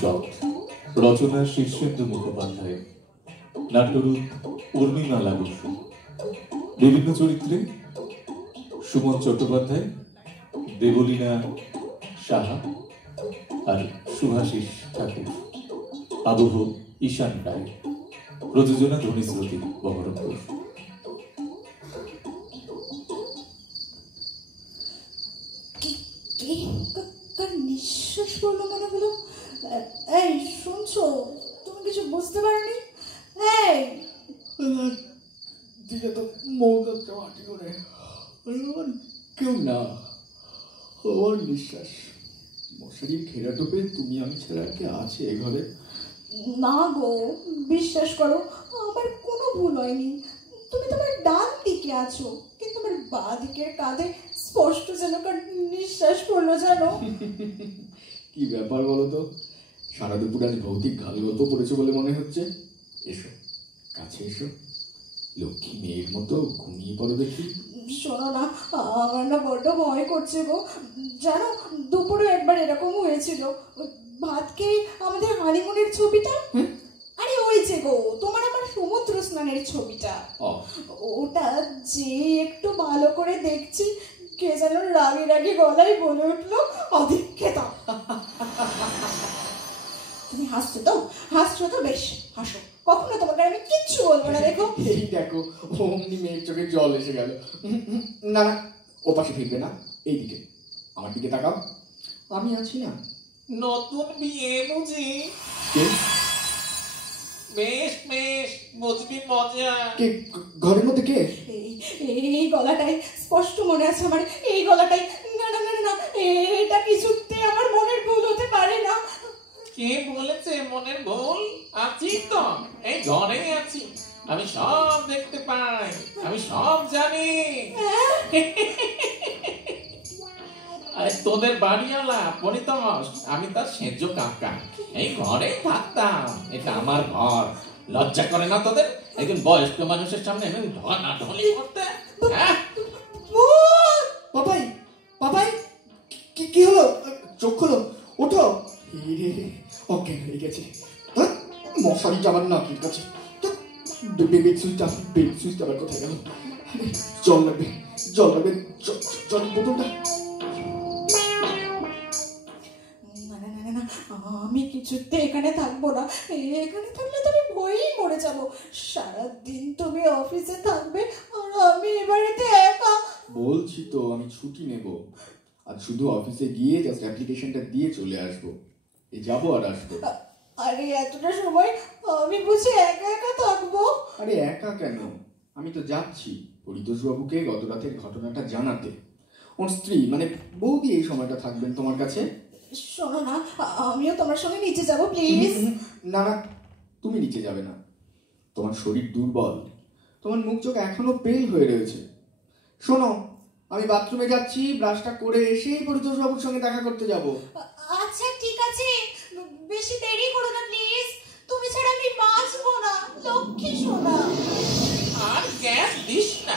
শখ রচনা শীর্ষেন্দু মুখোপাধ্যায়, নাট্যরূপ উর্মিমালা বসু, বিভিন্ন চরিত্রে সুমন চট্টোপাধ্যায়, দেবলীনা সাহা আর শুভাশিস ঠাকুর, আবহ ঈশান রায়, প্রযোজনা ধ্বনিশ্রুতি বহরমপুর। নিঃশ্বাস পড়লো মনে হলো। এই শুনছো, তুমি কিছু বুঝতে পারনি? দিকে তো মৌদারটা মাটি করে কেউ না, আমার নিঃশ্বাস মশারি ঘেরা টোপে তুমি আমি ছাড়া কে আছে এ ঘরে? না গো, বিশ্বাস করো আমার কোনো ভুল হয়নি। তুমি তোমার ডান দিকে আছো, কিন্তু আমার বাঁ দিকের কাঁধে স্পষ্ট যেন নিঃশ্বাস পড়লো জানো। কি ব্যাপার বলো তো, সারা দুপুর আজ ভৌতিক গাল গল্প পড়েছো বলে মনে হচ্ছে। এসো কাছে এসো, লক্ষ্মী মেয়ের মতো ঘুমিয়ে পড়ো দেখি। শোনো না, আমার না বড্ড ভয় করছে গো। জানো দুপুরে একবার এরকম হয়েছিল, ভাত খেয়ে আমাদের হানিমুনের ছবিটা, আরে ওই যে গো তোমার আমার সমুদ্র স্নানের ছবিটা, ওটা যে একটু ভালো করে দেখছি, কে যেন রাগে রাগে গলায় বলে উঠলো, অধিক্ষেতা। তুমি হাসছো তো বেশ, হাসো, কখনো তোমাকে আমি কিচ্ছু বলবো না। দেখো এই দেখো, অমনি মেয়ের চোখে জল এসে গেল। না না, ও পাশে ফিরবে না, এইদিকে আমার দিকে তাকাও, আমি আছি না। নতুন বিয়ে বুঝি? বেশ বেশ, বুঝবি মজা। কে ঘরের মধ্যে? কে? এই গলাটাই স্পষ্ট মনে আছে আমার, এই গলাটাই। না না না না, এটা কিছুতে আমার মনের ভুল হতে পারে না। কে বলেছে মনের ভুল? আছি তো, এই ঘরেই আছি, আমি সব দেখতে পাই, আমি সব জানি। আরে তোদের বাড়িওয়ালা পরিতোষ, আমি তার সেজ কাকা, এই ঘরেই থাকতাম, এটা আমার ঘর। লজ্জা করে না তোদের একজন বয়স্ক মানুষের সামনে এমন ঢলাঢলি করতে? বাবাই বাবাই, কি হলো? চোখ খোলো, ওঠো। অজ্ঞান হয়ে গেছে, মশারিটা আমার নাকের কাছে। বেড সুইচটা আবার কোথায় গেল? জল লাগবে, জল বোতলটা। আমি কিছুতে এখানে থাকবো না, এখানে থাকলে তো আমি ভয়েই মরে যাবো। সারাদিন তুমি অফিসে থাকবে আর আমি এবারেতে একা। বলছি তো আমি ছুটি নেব, আর শুধু অফিসে গিয়ে জাস্ট অ্যাপ্লিকেশনটা দিয়ে চলে আসবো, যাবো আর আসবো। আরে এতটা সময় আমি বুঝি একা একা থাকবো? আরে একা কেন, আমি তো যাচ্ছি পরিতোষবাবুকে গত রাতের ঘটনাটা জানাতে। ওর স্ত্রী মানে বৌদি এই সময়টা থাকবেন তোমার কাছে। শোনো না, আমিও তোমার সঙ্গে নিচে যাবো প্লিজ। না না, তুমি নিচে যাবে না, তোমার শরীর দুর্বল, তোমার মুখ চোখ এখনো পেল হয়ে রয়েছে। শোনো, আমি বাথরুমে যাচ্ছি, ব্রাশটা করে এসেই পরিতোষবাবুর সঙ্গে দেখা করতে যাব। আচ্ছা ঠিক আছে, বেশি দেরি করো না প্লিজ, তুমি ছাড়া আমি বাঁচবো না, লক্ষ্মী সোনা। আর গ্যাস দিস না,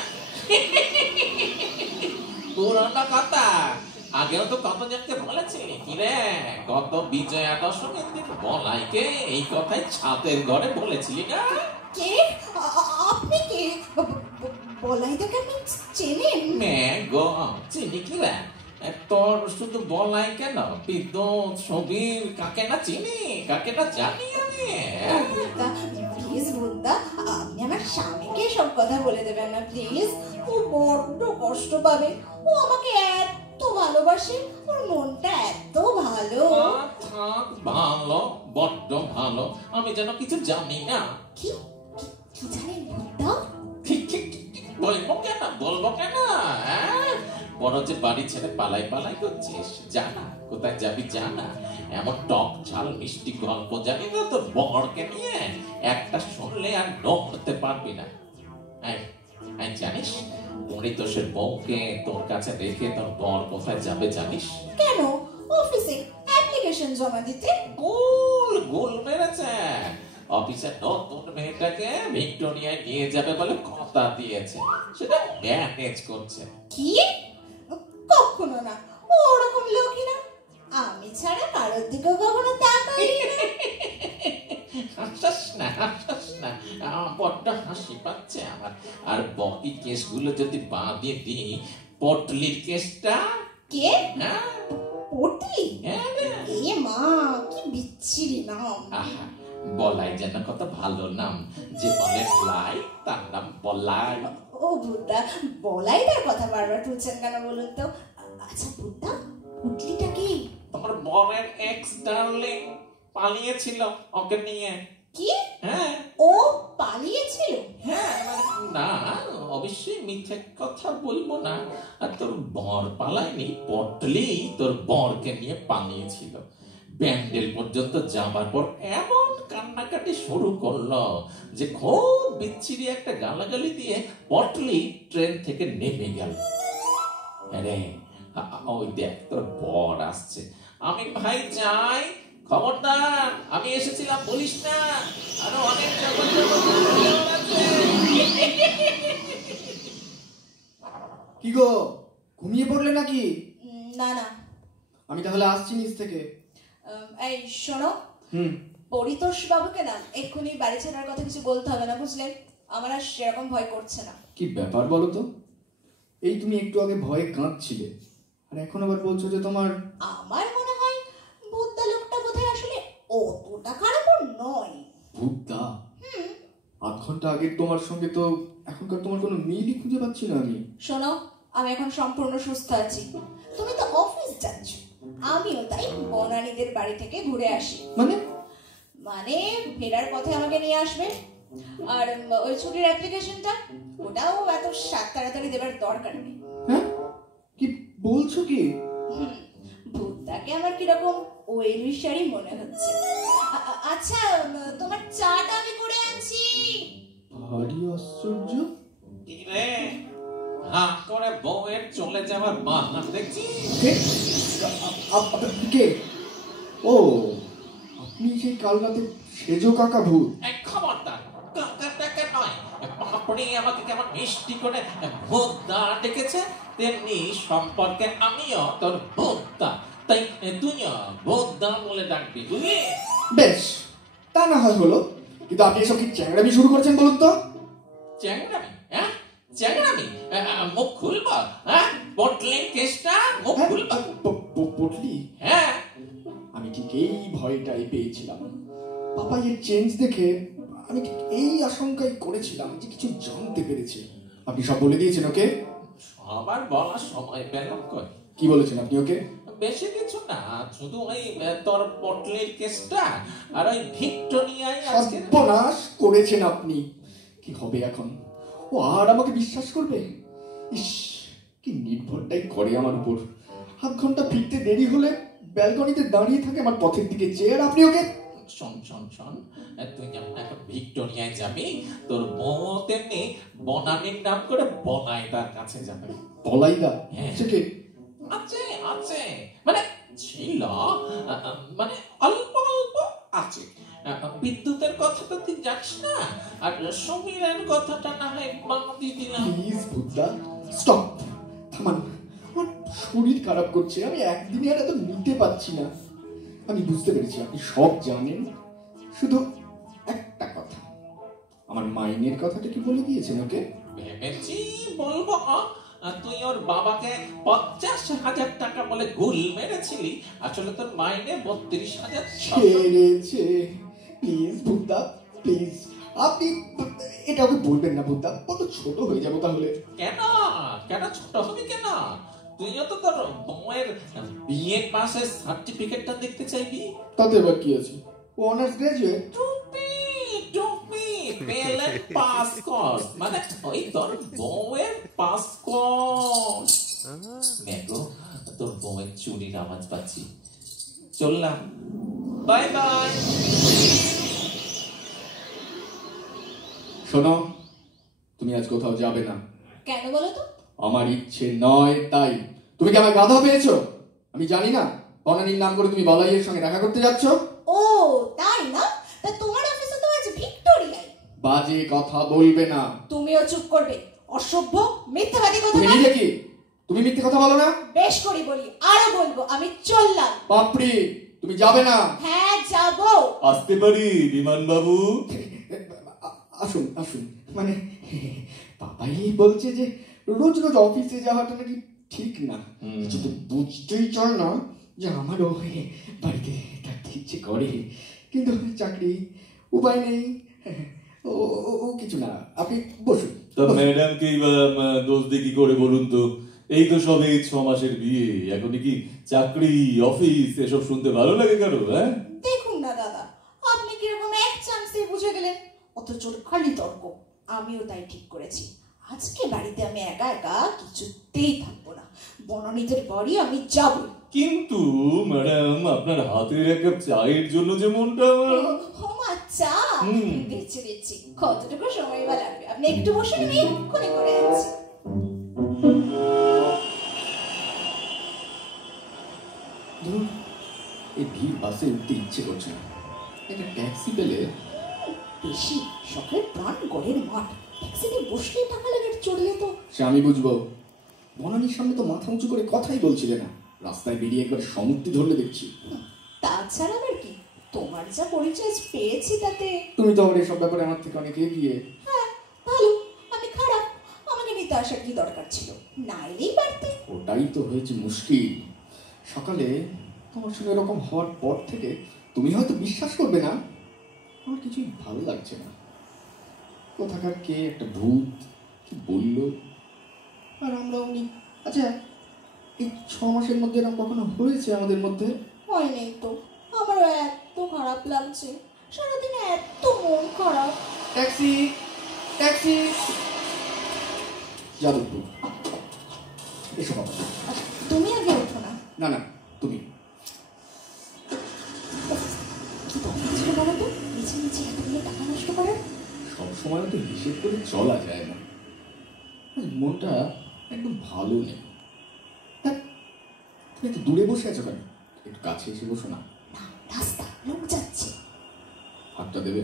পুরোনো কথা, আগেও তো কত জনকে বলেছিলি কি রে, গত বিজয়া দশমীর দিন বলাইকে এই কথাই ছাদের ঘরে বলেছিলি না? কে আপনি? কে বলাই দেখে আপনি চেনেন? গো চিনি কি রে, তোর শুধু বলাই কেন, বিদ্যুৎ সবির কাকে না চিনি, কাকে না জানি আমি। প্লিজ বুদ্ধা, আপনি আমার স্বামীকে সব কথা বলে দেবেন না প্লিজ, ও বড্ড কষ্ট পাবে, ও আমাকে এত ভালোবাসে, ওর মনটা এত ভালো। ভালো, বড্ড ভালো, আমি যেন কিছু জানি না। কি জানেন বুদ্ধা? বলবো কেন? বড় যে বাড়ি ছেড়ে পালাই করছিস, জানা কোথায় যাবি জানা, এমন টক ঝাল মিষ্টি গল্প জানি না তোর বরকে নিয়ে, একটা শুনলে আর নড়তে পারবি না। জানিস পরিতোষের বউকে তোর কাছে রেখে তোর বর কোথায় যাবে জানিস? কেন? অফিসে অ্যাপ্লিকেশন জমা দিতে। গোল মেরেছে, অফিসের নতুন মেয়েটাকে ভিক্টোরিয়ায় নিয়ে যাবে বলে কথা দিয়েছে, সেটা ম্যানেজ করছে। কি? কখনো না, ওরকম লোকই না, আমি ছাড়া কারোর দিকে কখনো তাকাই না। হাসাস না, বড্ড হাসি পাচ্ছে আমার। আর বাকি কেসগুলো যদি বাঁধিয়ে দিই, পটলির কেসটা। কে? হ্যাঁ, পটলি? হ্যাঁ রে। এ মা, কি বিচ্ছিরি নাম। আহা, বলাই যেন কত ভালো নাম। যে বলে ফ্লাই, তার নাম বলাই। ও বুদ্ধা, বলাইটার কথা বারবার তুলছেন কেন বলুন তো? আচ্ছা বুদ্ধা, পুটলিটা কি? তোমার বরের এক্স ডার্লিং পালিয়েছিল ওকে নিয়ে। কি? হ্যাঁ। ও পালিয়েছিল? হ্যাঁ, না, অবশ্যই মিথ্যে কথা বলবো না। আর তোর বর পালায়নি, পটলি তোর বরকে নিয়ে পালিয়েছিল। ব্যান্ডেল পর্যন্ত যাবার পর এমন কান্নাকাটি শুরু করলো যে খুব বিচ্ছিরি একটা গালাগালি দিয়ে পটলি ট্রেন থেকে নেমে গেল। আরে ওই দেখ, তোর বর আসছে। আমি ভাই যাই, খবরদার আমি এসেছিলাম বলিস না। আরো অনেক জগৎ আছে। কি গো, ঘুমিয়ে পড়লে নাকি? না না। আমি তাহলে আসছি নিচ থেকে। এই শোনো, পরিতোষ বাবুকে না এক্ষুনি বাড়ি ছাড়ার কথা কিছু বলতে হবে না, বুঝলেন? আমার আর সেরকম ভয় করছে না। কি ব্যাপার বলো তো? এই তুমি একটু আগে ভয়ে কাঁদছিলে, আর এখন আবার বলছো যে তোমার। আমার মনে হয় বুদ্ধা লোকটা বোধহয় আসলে অতটা খারাপ নয়। বুদ্ধা? আধ ঘন্টা আগে তোমার সঙ্গে তো এখনকার তোমার কোনো মিলই খুঁজে পাচ্ছি না আমি। শোনো, আমি এখন সম্পূর্ণ সুস্থ আছি। তুমি তো অফিস যাচ্ছ, আমিও তাই বনানীদের বাড়ি থেকে ঘুরে আসি। মানে ফেরার পথে আমাকে নিয়ে আসবে। আর ওই ছুটির অ্যাপ্লিকেশনটা, ওটাও এত তাড়াতাড়ি দেবার দরকার নেই। হ্যাঁ, কি বলছো কি? ভূতটাকে আমার কিরকম ওয়েলিশারই মনে হচ্ছে। আচ্ছা, তোমার চাটা আমি করে আনছি। ভারী আশ্চর্য। কি রে, হা করে বউয়ের চলে যাওয়ার বাহানা দেখছি? কে? ও, আপনি সেই কাল রাতে সেজো কাকা ভূত? এক খবরদার, কাকা টাকা নয়। বাপরে, আমাকে কেমন মিষ্টি করে ভূতদা ডেকেছে, তেমনি সম্পর্কে আমিও তোর ভূতদা। তাই তুইও ভূতদা বলে ডাকবি, বুঝলি? বেশ, তা না হয় হলো, কিন্তু আপনি এসব কি চ্যাংড়ামি শুরু করেছেন বলুন তো? চ্যাংড়ামি? হ্যাঁ, চ্যাংড়ামি? মুখ খুলবা? হ্যাঁ, পটলির কেসটা মুখ খুলবা? পটলি? হ্যাঁ। আমি ঠিক এই ভয়টাই পেয়েছিলাম। পাপাইয়ের চেঞ্জ দেখে আমি ঠিক এই আশঙ্কাই করেছিলাম যে কিছু জানতে পেরেছে। আপনি সব বলে দিয়েছেন ওকে? সবার বলার সময় পেলাম কই। কি বলেছেন আপনি ওকে? বেশি কিছু না, শুধু ওই তোর পটলির কেসটা আর ওই ভিক্টোরিয়ায় আজকে। সর্বনাশ করেছেন আপনি। কি হবে এখন? ও আর আমাকে বিশ্বাস করবে? ইস, কি নির্ভরটাই করে আমার উপর। আধ ঘন্টা ফিরতে দেরি হলে ব্যালকনিতে দাঁড়িয়ে থাকে আমার পথের দিকে চেয়ে, আর আপনি ওকে। শোন শোন শোন, তুই যেমন এখন ভিক্টোরিয়ায় যাবি, তোর বউ তেমনি বনানীর নাম করে বনাইদার কাছে যাবে। বলাইদা? হ্যাঁ, সে কে? আছে আছে, মানে ছিল, মানে অল্প অল্প আছে। বিদ্যুতের কথাটা তুই জানিস না, আর সমীরের কথাটা না হয় বাঁধি দিলাম। প্লিজ বুদ্ধা, স্টপ, থামান। আমার শরীর খারাপ করছে, আমি একদিনে আর এত নিতে পারছি না। আমি বুঝতে পেরেছি আপনি সব জানেন, শুধু একটা কথা, আমার মাইনের কথাটা কি বলে দিয়েছেন ওকে? ভেবেছি বলবো, তুই ওর বাবাকে 50,000 টাকা বলে গুল মেরেছিলি, আসলে তোর মাইনে 32,000। ছেড়েছে। প্লিজ বুদ্ধা, প্লিজ, আপনি এটা ওকে বলবেন না বুদ্ধা, কত ছোট হয়ে যাবো তাহলে। কেন কেন ছোট হবি কেন? তুইও তো তোর বউয়ের বিএ পাসের সার্টিফিকেটটা দেখতে চাইবি। তাতে এবার কি আছে? ও অনার্স গ্রাজুয়েট। টুপি টুপি পেলে পাস কর, মানে ওই তোর বউয়ের পাস কর। দেখো, তোর বউয়ের চুরির আওয়াজ পাচ্ছি। চললাম, বাই বাই। শোনো, তুমি আজ কোথাও যাবে না। কেন বলো তো? আমার ইচ্ছে নয় তাই। তুমি কি আমার গাধা পেয়েছো? আমি জানি না বনানীর নাম করে তুমি বলাইয়ের সঙ্গে দেখা করতে যাচ্ছ। ও তাই না? তা তোমার অফিসে তো আজ ভিক্টোরিয়ায়। বাজে কথা বলবে না। তুমিও চুপ করবে, অসভ্য মিথ্যাবাদী কথা। তুমি নিজে কি? তুমি মিথ্যে কথা বলো না? বেশ করি বলি, আরো বলবো। আমি চললাম। পাপড়ি, তুমি যাবে না? হ্যাঁ যাবো। আসতে পারি বিমান বাবু? আসুন আসুন, মানে পাপাই বলছে যে রোজ রোজ অফিসে যাওয়াটা নাকি ঠিক না। কিছু তো বুঝতেই চায় না যে আমারও বাড়িতে থাকতে ইচ্ছে করে, কিন্তু চাকরি, উপায় নেই। ও ও কিছু না, আপনি বসুন। তা ম্যাডামকেই বা দোষ দিয়ে কি করে বলুন তো? এই তো সবে 6 মাসের বিয়ে, এখনই কি চাকরি অফিস এসব শুনতে ভালো লাগে কারো? হ্যাঁ, দেখুন না দাদা, আপনি কিরকম এক চান্সে বুঝে গেলেন, অথচ খালি তর্ক। আমিও তাই ঠিক করেছি, আজকে বাড়িতে আমি একা একা কিছুতেই থাকবো না, বনানীদের বাড়ি আমি যাব। কিন্তু ম্যাডাম, আপনার হাতের এক কাপ চায়ের জন্য যে মনটা আমার। চা দিচ্ছি দিচ্ছি, কতটুকু সময় বা লাগবে? আপনি একটু বসে, আমি এক্ষুনি করে যাচ্ছি। ধরুন, এই ভিড় বাসে উঠতে ইচ্ছে করছে না, একটা ট্যাক্সি পেলে বেশি শখের প্রাণ গড়ের মাঠ, ট্যাক্সিতে বসলেই টাকা লাগে, চড়লে তো। সে আমি বুঝবো। বনানীর সামনে তো মাথা উঁচু করে কথাই বলছিলে না, রাস্তায় বেরিয়ে একবার সমুদ্রে ধরলে দেখছি। তাছাড়া আবার কি, তোমার যা পরিচয় পেয়েছি তাতে। তুমি তো আমার এসব ব্যাপারে আমার থেকে অনেক এগিয়ে। হ্যাঁ ভালো, আমি খারাপ? আমাকে নিতে আসার কি দরকার ছিল? না এলেই পারতে। ওটাই তো হয়েছে মুশকিল। সকালে তোমার সঙ্গে এরকম হওয়ার পর থেকে তুমি হয়তো বিশ্বাস করবে না, আমার কিছুই ভালো লাগছে না। কোথাকার কে একটা ভূত কি বললো, আর আমরা উনি। আচ্ছা, এই 6 মাসের মধ্যে এরকম কখনো হয়েছে আমাদের মধ্যে? হয়নি তো। আমারও এত খারাপ লাগছে, সারাদিনে এত মন খারাপ। ট্যাক্সি, ট্যাক্সি, যাদবপুর, এসো বাবা। তুমি আগে ওঠো না। না না, তুমি। কি দরকার ছিল বলো তো, নিচে নিচে এতগুলো টাকা নষ্ট করার? সবসময় তো হিসেব করে চলা যায় না, মনটা একদম ভালো নেই। তুমি একটু দূরে বসে আছো কেন? একটু কাছে এসে বসো না। না, রাস্তা, লোক যাচ্ছে। হাতটা দেবে?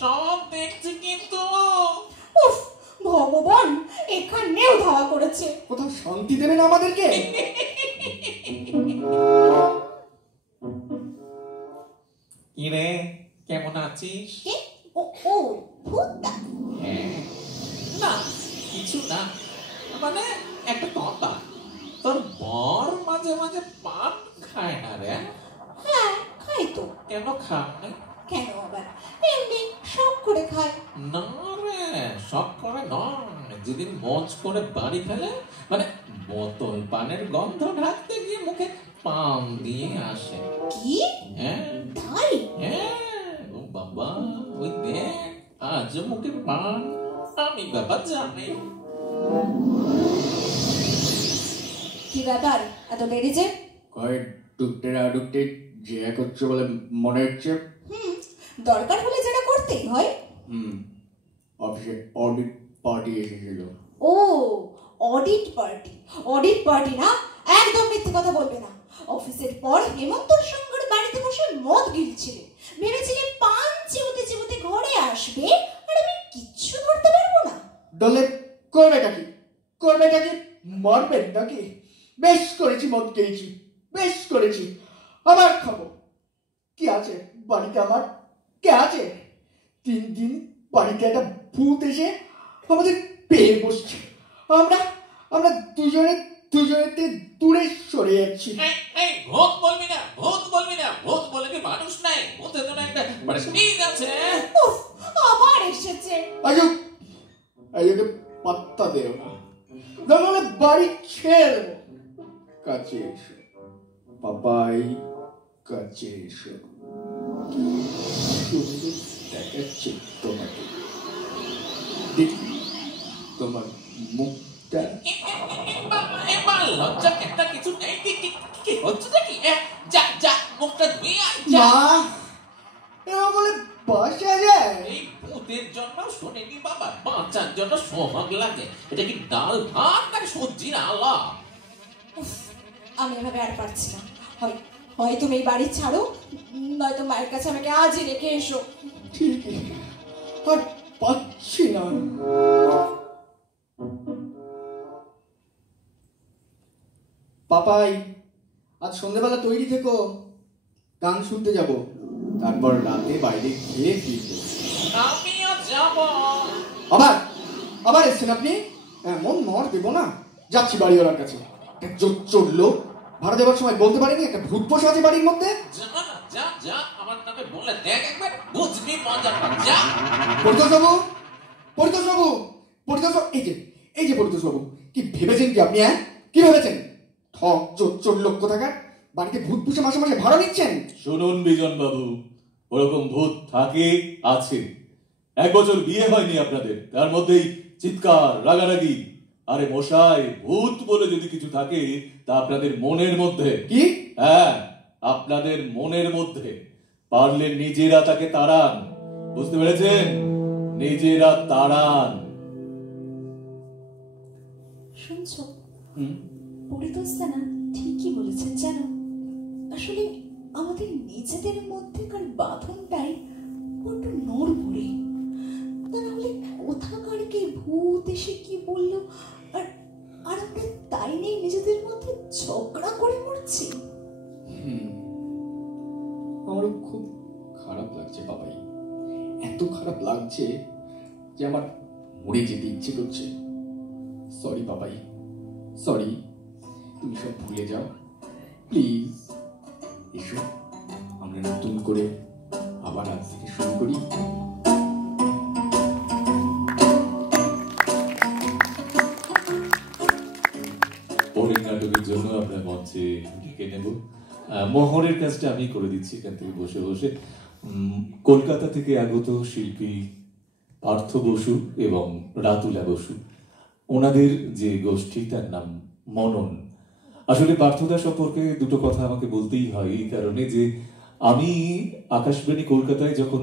সব দেখছি কিন্তু। উফ, ভগবান, এখানেও ধাওয়া করেছে। কোথাও শান্তি দেবে না আমাদেরকে? কি রে, কেমন আছিস? কে? ও ও ভূতটা? হ্যাঁ, না কিছু না, মানে একটা কথা, তোর বর মাঝে মাঝে পান খায় না রে? হ্যাঁ খাই তো। কেন খায়? কেন আবার, এমনি শখ করে খায়। না রে, শখ করে নয়, যেদিন মজ করে বাড়ি ফেলে, মানে বোতল পানের গন্ধ ঢাকতে গিয়ে মুখে পান দিয়ে আসে। কি? হ্যাঁ তাই? হ্যাঁ, ও বাবা, ওই দেখ আজ মুখে পান, আমি বাবা জানি। কি ব্যাপার, এত বেড়েছে? কয়েক ডুকটে যে করছে বলে মনে হচ্ছে। দরকার হলে যেটা করতেই হয়। অফিসে অডিট পার্টি এসেছিল। ও, অডিট পার্টি? অডিট পার্টি না, একদম মিথ্যে কথা বলবে না। অফিসের পর হেমন্তর সঙ্গে বাড়িতে বসে মদ গিলছিলে, ভেবেছিলে পান চিবুতে চিবুতে ঘরে আসবে, আর আমি কিচ্ছু করতে পারবো না। দলে করবেটা কি, করবেটা কি, মরবেন নাকি? বেশ করেছি, মদ খেয়েছি, বেশ করেছি, আবার খাবো। কি আছে বাড়িতে আমার, কে আছে? 3 দিন বাড়িতে একটা ভূত এসে আমাদের পেয়ে বসছে, আমরা আমরা দুজনেতে দূরে সরে যাচ্ছি। ভূত বলবি না, ভূত বলবি না, ভূত বলে কি মানুষ নাই? ভূতের জন্য একটা মানে স্পিচ আছে। উফ, আবার এসেছে। আজকে পাত্তা দেও না, নাহলে বাড়ি ছেড়ে দেবো। কাছে এসো পাপাই, কাছে এসো। সুন্দর দেখাচ্ছে তোমাকে, দেখি তোমার মুখটা। এবার লজ্জা একটা কিছু নেই, কি হচ্ছে নাকি? যা যা, মুখটা ধুয়ে আয়, যা। মা, এবার বলে বাসা যায়? এই ভূতের জন্য শোনেনি বাবা, বাঁচার জন্য সোহাগ লাগে। এটা কি ডাল ভাত নাকি সবজির আলা? উফ, আমি এভাবে আর পারছি না। হয় তুমি এই বাড়ি ছাড়ো, নয়তো মায়ের কাছে আমাকে আজই রেখে এসো। ঠিকই, আর পাচ্ছি না। পাপাই, আজ সন্ধ্যাবেলা তৈরি থেকো, গান শুনতে যাব, তারপর রাতে বাইরে খেয়ে ফিরবো। আমিও যাবো। আবার আবার এসছেন আপনি? এমন মর দেবো না, যাচ্ছি বাড়িওয়ালার কাছে। একটা চোর লোক, ভাড়া দেওয়ার সময় বলতে পারেনি একটা ভূত বসে আছে বাড়ির মধ্যে। যা না, যা যা, আমার নামে বলে দেখ একবার, বুঝবি মজাটা। যা। পরিতোষবাবু, পরিতোষবাবু, পরিতোষবাবু, এই যে পরিতোষবাবু, কি ভেবেছেন কি আপনি? কি ভেবেছেন? ঠক চোর লোক কোথাকার, বাড়িতে ভূত পুষে মাসে মাসে ভাড়া নিচ্ছেন। শুনুন বিজন বাবু, ওরকম ভূত থাকে, আছে। 1 বছর বিয়ে হয়নি আপনাদের, তার মধ্যেই চিৎকার, রাগারাগি। আরে মশাই, ভূত বলে যদি কিছু থাকে তা আপনাদের মনের মধ্যে। কি? হ্যাঁ, আপনাদের মনের মধ্যে। পারলে নিজেরা তাকে তাড়ান, বুঝতে পেরেছেন? নিজেরা তাড়ান। শুনছো, পরিতোষদা না ঠিকই বলেছেন জানো। আসলে আমাদের নিজেদের মধ্যেকার বাঁধনটাই বড্ড নড়বড়ে। তা না হলে কোথাকার কে ভূত এসে কি বললো, আর আর আমরা তাই নিয়ে নিজেদের মধ্যে ঝগড়া করে মরছি। আমারও খুব খারাপ লাগছে বাবাই, এত খারাপ লাগছে যে আমার মরে যেতে ইচ্ছে করছে। সরি বাবাই, সরি। তুমি সব ভুলে যাও প্লিজ। এসো, আমরা নতুন করে আবার আজ থেকে শুরু করি। পরের নাটকের জন্য আমরা মঞ্চে ডেকে নেব। মোহরের কাজটা আমি করে দিচ্ছি এখান থেকে বসে বসে। কলকাতা থেকে আগত শিল্পী পার্থ বসু এবং রাতুলা বসু, ওনাদের যে গোষ্ঠী তার নাম মনন। আসলে পার্থদা সম্পর্কে দুটো কথা আমাকে বলতেই হয়, এই কারণে যে আমি আকাশবাণী কলকাতায় যখন